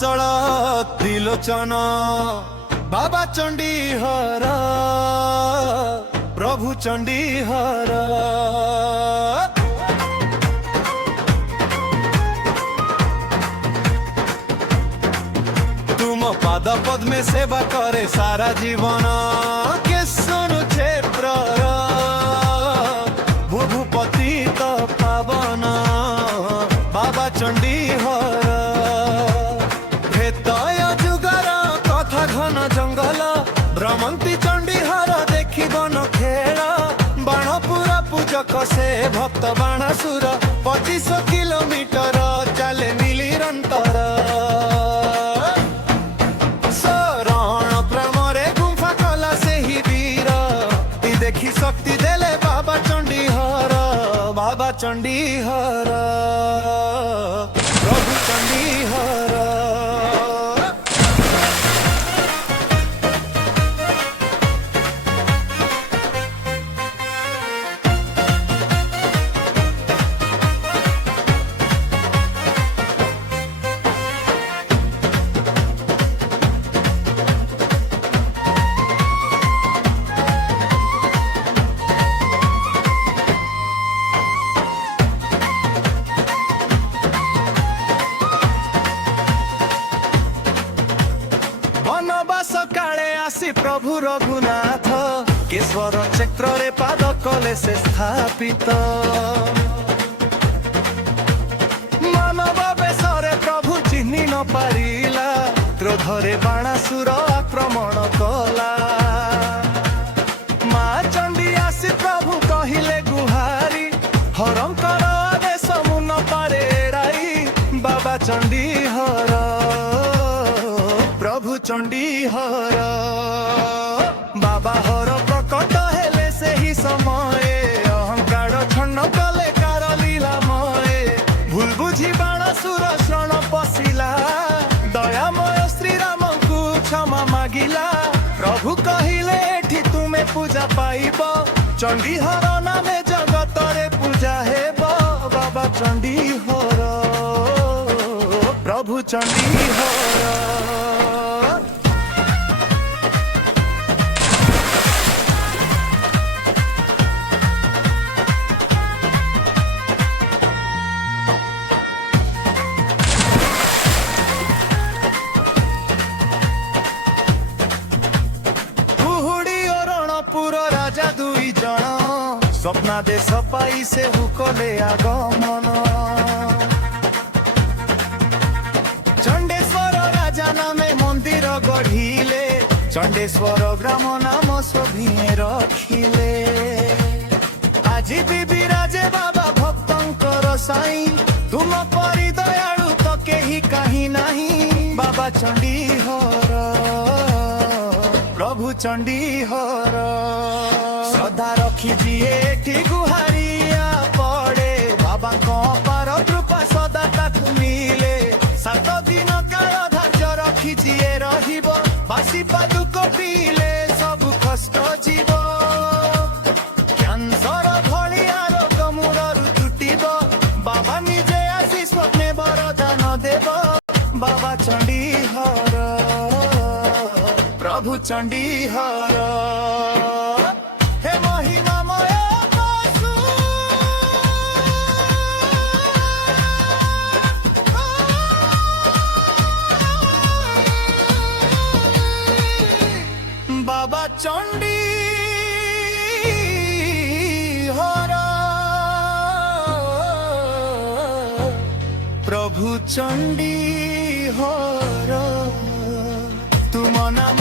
कोसळ त्रिलोचन बाबा चंडीहर प्रभु चंडीहर। तुम पाद पद्मे सेवा करे सारा जीवन के सुनु क्षेत्र भूभूपति तो पावन बाबा चंडीहर। भेतय जुगर कथा घन जंगल भ्रमंती चंडीहर देखी बन खेल बाणपुर पूजक से भक्त बाणासुर 25 किलोमीटर चले निरंतर। शरण प्रेमरे गुंफा कला से ही वीर देखी शक्ति देले बाबा चंडीहर बाबा चंडीहर प्रभु चंडीहर। वनवास काले आसी प्रभु रघुनाथ केशवर चक्र रे पाद कले से स्थापित। मानव बेशरे प्रभु चिन्हि न पारिला क्रोधरे बाणासुर आक्रमण कला। माँ चंडी आसी प्रभु कहिले गुहारी हरंकर आदेश मुन पारे राई बाबा चंडीहर प्रभु चंडीहर। बाबा हर प्रकट हेले से ही समय अहंकार छन्न कले कार लीलामय भूल बुझी बाणासुर शरण पशिला दयामय श्री राम को क्षमा मागिला। प्रभु कहिले एठी तुमे पूजा पाइब चंडीहर नामे जगत रे पूजा हेब बाबा चंडीहर प्रभु चंडीहर। राजा दुई जन स्वप्ना देश पाई से हुकले आगमन। चंडेश्वर राजा नामे मंदिर गढ़िले चंडेश्वर ग्राम नाम सभिए रखिले। आज भी विराजे बाबा भक्तंकर साई तुम परि दयालु तो केही कहीं नहीं बाबा चंडीहर प्रभु चंडीहर। श्रद्धा रखी जी गुहारिया पड़े बाबा पार कृपा सदा ताकू मिले। 7 दिन काल धार्य रखी जीए रहिब बासी पादुक पीले सब कष्ट जीव। कैंसर भली आरोग मूलरू तुटिब बाबा निजे आसी स्वप्ने वरदान देव बाबा चंडीहर प्रभु चंडीहर। हे महिमामय पशु बाबा चंडीहर प्रभु चंडीहर। तुम नाम